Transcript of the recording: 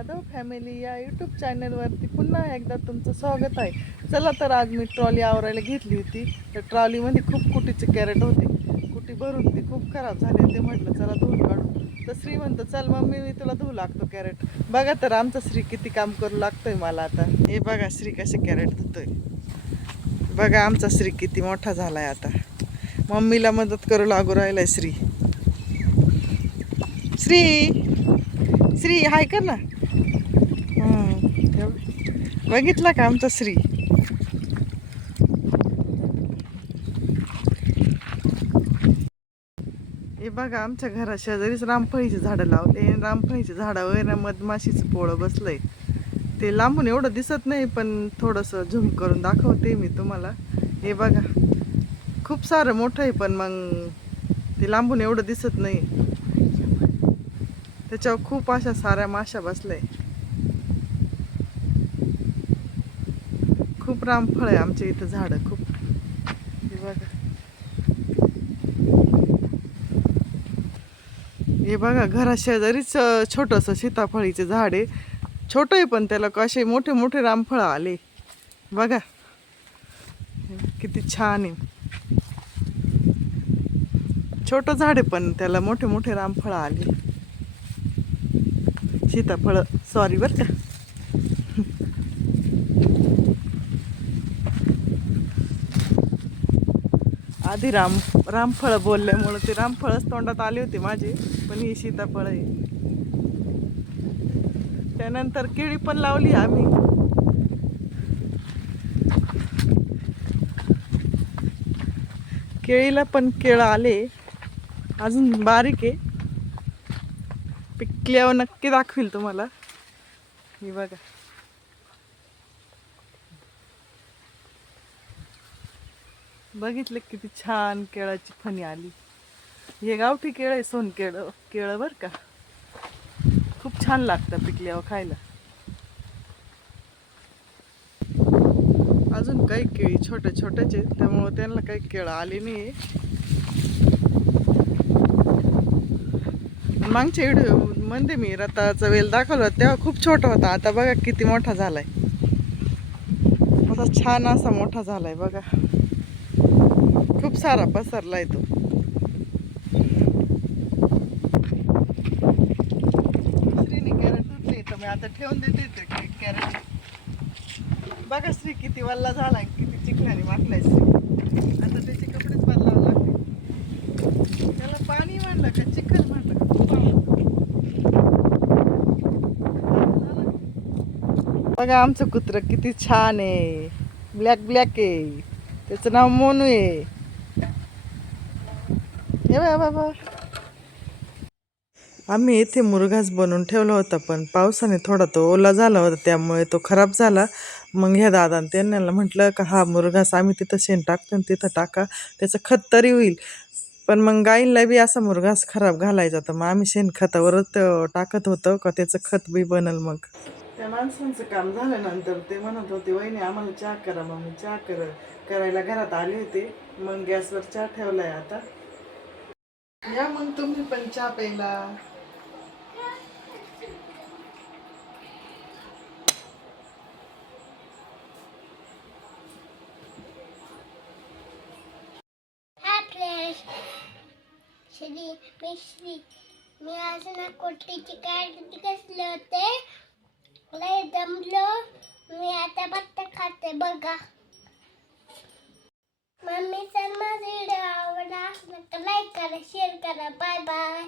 Jadhav family या YouTube चॅनलवरती पुन्हा एकदा तुमचं स्वागत आहे. चला तर आज मी ट्रॉली आवरायला घेतली होती. तर ट्रॉलीमध्ये खूप कुटीचे कॅरेट होते. कुटी भरून ते खूप खराब झाले ते म्हटलं चला धुवून काढू. तर श्री म्हणतो चल मम्मी मी तुला धुवू लागतो कॅरेट. बघा तर आमचा श्री किती काम करू लागतोय मला आता. हे बघा श्री कसे कॅरेट धुतोय. बघा आमचा श्री किती मोठा झालाय आता. मम्मीला मदत करू लागू राहिलाय श्री. श्री! श्री हाय कर ना. बघितला का आमचा श्री? हे बघा आमच्या घरा शेजारीच रामफळीचे झाडं लावले. आणि रामफळीच्या झाडावर मधमाशीचं पोळं बसलंय. ते लांबून एवढं दिसत नाही पण थोडंसं झुम करून दाखवते मी तुम्हाला. हे बघा खूप सारं मोठं आहे पण मग ते लांबून एवढं दिसत नाही. त्याच्यावर खूप अशा साऱ्या माशा बसल्या. खूप रामफळ आहे आमच्या इथं झाडं खूप. हे बघा. हे बघा घरा शेजारीच छोटंसं सीताफळीचे झाड आहे. छोटं आहे पण त्याला कसे मोठे मोठे रामफळ आले. बघा. किती छान आहे. छोटं झाड आहे पण त्याला मोठे मोठे रामफळ आले. सीताफळं. सॉरी बरं का. आधी राम रामफळ बोलल्यामुळं ते रामफळच तोंडात आले होते माझे पण ही सीताफळ आहे. त्यानंतर केळी पण लावली आम्ही. केळीला पण केळं आले. अजून बारीक आहे. पिकल्यावर नक्की दाखवील तुम्हाला. हे बघा. बघितलं किती छान केळाची फणी आली. हे गावठी केळं आहे सोन केळं केळं बरं का. खूप छान लागतं पिकल्यावर खायला. अजून काही केळी छोटे छोट्याचे त्यामुळं त्यांना काही केळं आले नाही मागच्या व्हिडिओमध्ये मी रताचा वेल दाखवला तेव्हा खूप छोटा होता. आता बघा किती मोठा झालाय. असा छान असा मोठा झालाय बघा. खूप सारा पसरलाय तो. श्रीने कॅरेट तुटली तर मी आता ठेवून देते ते कॅरेट बघा श्री किती वल्ला झालाय किती चिखल्याने माखलाय श्री. आता त्याचे कपडेच बदलावं लागते त्याला पाणी मांडलं का चिखल म्हणलं का खूप आवडतं. बघा आमचं कुत्र किती छान आहे. ब्लॅक ब्लॅक आहे. त्याचं नाव मोनू आहे. हे बाबा आम्ही इथे मुरघास बनवून ठेवला होता पण पावसाने थोडा तो ओला झाला होता त्यामुळे तो खराब झाला. मग ह्या दादा त्यांना म्हटलं का हा मुरघास आम्ही तिथं शेण टाकतो आणि तिथं टाका त्याचं खत तरी होईल. पण मग गाईंना बी असा मुरघास खराब घालायचा तर मग आम्ही शेणखतावरच टाकत होतो का त्याचं खत बी बनल मग. त्या माणसांचं काम झाल्यानंतर ते म्हणत होते वहिनी आम्हाला चहा करा मग मी चहा कर करायला घरात आले होते. मग गॅसवर चहा ठेवलाय आता. या मग तुम्ही पण चहा प्यायला. श्री मी श्री मी आज ना कोटीची कॅरेट कसले होते. लय जमलो मी आता बत्ता खाते बघा. मम्मी सर माझा व्हिडिओ आवडला लाईक करा शेअर करा. Bye bye